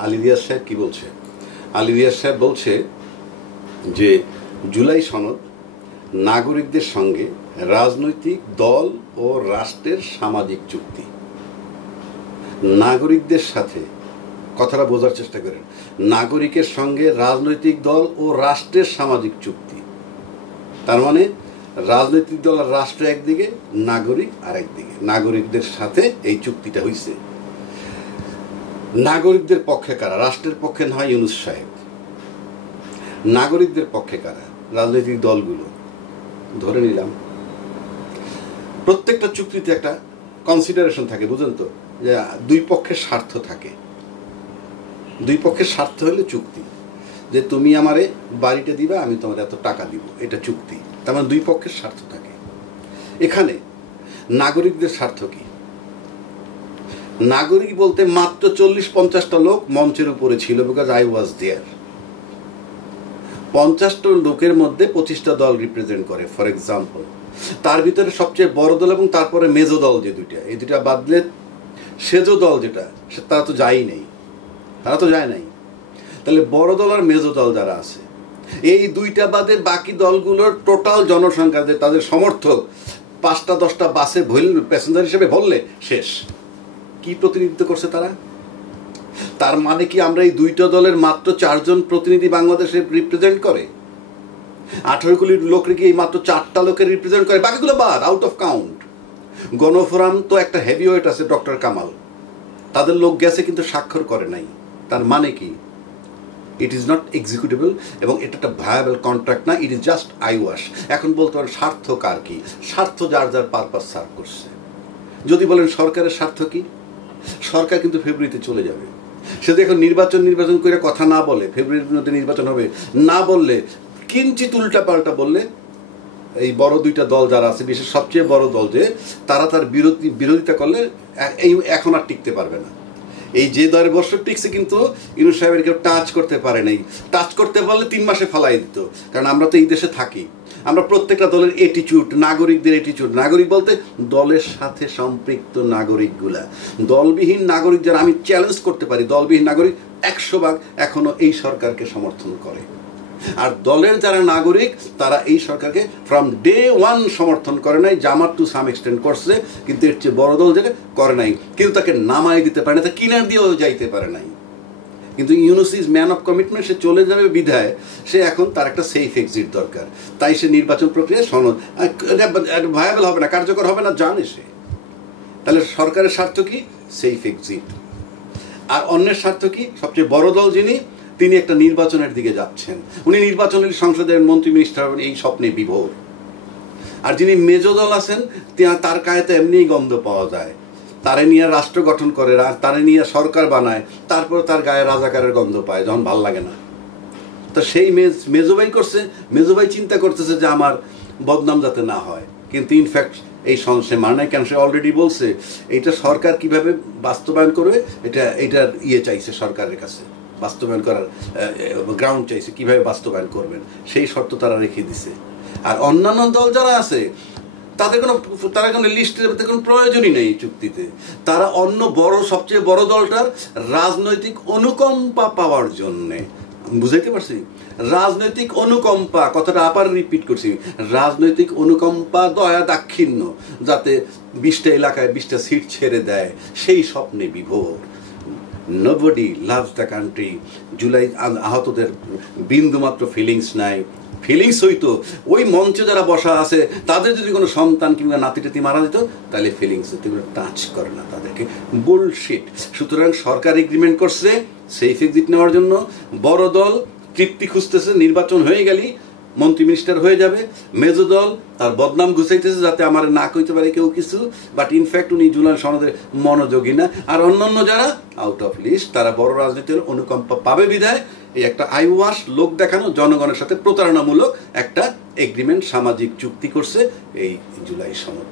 আলী রিয়াজ সাহেব কি বলছে? আলী রিয়াজ সাহেব বলছে যে জুলাই সনদ নাগরিকদের সঙ্গে রাজনৈতিক দল ও রাষ্ট্রের সামাজিক চুক্তি। নাগরিকদের সাথে, কথাটা বোঝার চেষ্টা করেন, নাগরিকের সঙ্গে রাজনৈতিক দল ও রাষ্ট্রের সামাজিক চুক্তি। তার মানে রাজনৈতিক দল আর রাষ্ট্র একদিকে, নাগরিক আর একদিকে। নাগরিকদের সাথে এই চুক্তিটা হয়েছে। নাগরিকদের পক্ষে কারা? রাষ্ট্রের পক্ষে নয় ইউনূস সাহেব। নাগরিকদের পক্ষে কারা? রাজনৈতিক দলগুলো। ধরে নিলাম প্রত্যেকটা চুক্তিতে একটা কনসিডারেশন থাকে, বুঝেন তো, যে দুই পক্ষের স্বার্থ থাকে। দুই পক্ষের স্বার্থ হলে চুক্তি। যে তুমি আমারে বাড়িটা দিবা, আমি তোমার এত টাকা দিব, এটা চুক্তি। তার মানে দুই পক্ষের স্বার্থ থাকে। এখানে নাগরিকদের স্বার্থ কি? নাগরিক বলতে মাত্র 40-50টা লোক মঞ্চের উপরে ছিল, বিকজ আই ওয়াজ দেয়ার। 50টা লোকের মধ্যে 25টা দল রিপ্রেজেন্ট করে, ফর এক্সাম্পল। তার ভিতরে সবচেয়ে বড় দল এবং তারপরে মেজো দল যে দুইটা, এই দুইটা বাদলে সেজো দল যেটা, তারা তো যায়ই নেই, তারা তো যায় নাই। তাহলে বড় দল আর মেজো দল যারা আছে, এই দুইটা বাদে বাকি দলগুলোর টোটাল জনসংখ্যা, যে তাদের সমর্থক 5টা-10টা বাসে প্যাসেঞ্জার হিসেবে ভরলে শেষ। কি প্রতিনিধিত্ব করছে তারা? তার মানে কি আমরা এই দুইটা দলের মাত্র 4 জন প্রতিনিধি বাংলাদেশে রিপ্রেজেন্ট করে? 18 কোটি লোকের কি এই মাত্র 4টা লোকের রিপ্রেজেন্ট করে? বাকিগুলো বাদ, আউট অফ কাউন্ট। গণফোরাম তো একটা হেভি ওয়েট আছে, ডক্টর কামাল, তাদের লোক গেছে কিন্তু স্বাক্ষর করে নাই। তার মানে কি? ইট ইজ নট এক্সিকিউটেবল এবং এটা একটা ভায়াবল কন্ট্রাক্ট না, it is just I wash. এখন বলতে পারেন স্বার্থ কার কি? স্বার্থ যার যার পারপাস সার্ভ করছে। যদি বলেন সরকারের স্বার্থ কি? সরকার কিন্তু ফেব্রুয়ারিতে চলে যাবে। সে দেখো নির্বাচন করে কথা না বলে, ফেব্রুয়ারির মধ্যে নির্বাচন হবে না বললে, কিঞ্চিত উল্টা পাল্টা বললে, এই বড় দুইটা দল যারা আছে, বিশেষ সবচেয়ে বড় দল যে, তারা তার বিরোধিতা করলে এখন আর টিকতে পারবে না। এই যে 10 বছর টিকছে কিন্তু ইউনূস সাহেবের কেউ টাচ করতে পারে নাই। টাচ করতে পারলে 3 মাসে ফালাই দিত। কারণ আমরা তো এই দেশে থাকি, আমরা প্রত্যেকটা দলের অ্যাটিটিউড, নাগরিকদের অ্যাটিটিউড, নাগরিক বলতে দলের সাথে সম্পৃক্ত নাগরিকগুলা, দলবিহীন নাগরিক যারা, আমি চ্যালেঞ্জ করতে পারি, দলবিহীন নাগরিক 100 ভাগ এখনো এই সরকারকে সমর্থন করে। আর দলের যারা নাগরিক তারা এই সরকারকে ফ্রম ডে 1 সমর্থন করে নাই। জামাত টু সাম এক্সটেন্ড করছে, কিন্তু এর চেয়ে বড় দল যেটা করে নাই, কিন্তু তাকে নামাই দিতে পারে না, তা কিনার দিয়েও যাইতে পারে নাই। কিন্তু Yunus is man of commitment, সে চলে যাবে বিধায় সে এখন তার একটা সেফ এক্সিট দরকার। তাই সে নির্বাচন প্রক্রিয়া সনদ ভায়াবল হবে না, কার্যকর হবে না, জানে সে। তাহলে সরকারের স্বার্থ কি? Safe exit. আর অন্যের স্বার্থ কি? সবচেয়ে বড় দল যিনি, তিনি একটা নির্বাচনের দিকে যাচ্ছেন, উনি নির্বাচনের সংসদের মন্ত্রী মিনিস্টার হবেন, এই স্বপ্নে বিভোর। আর যিনি মেজো দল আছেন, তার গায়ে তো এমনিই গন্ধ পাওয়া যায়, তারে নিয়ে রাষ্ট্র গঠন করে, তারে নিয়ে সরকার বানায়, তারপর তার গায়ে রাজাকারের গন্ধ পায়, যখন ভাল লাগে না। তো সেই মেজোভাই করছে, মেজোভাই চিন্তা করতেছে যে আমার বদনাম যাতে না হয়, কিন্তু ইনফ্যাক্ট এই সে মানে নাই, কেন সে অলরেডি বলছে এইটা সরকার কিভাবে বাস্তবায়ন করবে, এটার চাইছে সরকারের কাছে, বাস্তবায়ন করার গ্রাউন্ড চাইছে, কিভাবে বাস্তবায়ন করবেন সেই শর্ত তারা রেখে দিছে। আর অন্যান্য দল যারা আছে তারা কোনো লিস্টের কোনো প্রয়োজনই নেই চুক্তিতে। তারা অন্য সবচেয়ে বড় দলটার রাজনৈতিক অনুকম্পা পাওয়ার জন্যে, বুঝাইতে পারছি? রাজনৈতিক অনুকম্পা, কথাটা আবার রিপিট করছি, রাজনৈতিক অনুকম্পা, দয়া দাক্ষিণ্য, যাতে 20টা এলাকায় 20টা সিট ছেড়ে দেয়, সেই স্বপ্নে বিভোর। Nobody loves the country. July আহতদের বিন্দুমাত্র ফিলিংস নাই। ফিলিংস হইতো ওই মঞ্চে যারা বসা আছে, তাদের যদি কোনো সন্তান কিংবা নাতি-টাতি মারা যেত, তাহলে ফিলিংস টাচ করে না তাদেরকে। বুলশিট। সুতরাং সরকার এগ্রিমেন্ট করছে সেফ এক্সিট নেওয়ার জন্য, বড় দল তৃপ্তি খুঁজতেছে, নির্বাচন হয়ে গেলেই মন্ত্রী মিনিস্টার হয়ে যাবে। মেজো দল তার বদনাম গুছাইতেছে যাতে আমার না কইতে পারে কেউ কিছু, বাট ইনফ্যাক্ট উনি জুলাই সনদের মনোযোগী না। আর অন্যান্য যারা আউট অফ লিস্ট, তারা বড় রাজনীতির অনুকম্পা পাবে বিধায় এই একটা আই ওয়াশ, লোক দেখানো, জনগণের সাথে প্রতারণামূলক একটা এগ্রিমেন্ট, সামাজিক চুক্তি করছে এই জুলাই সনদ।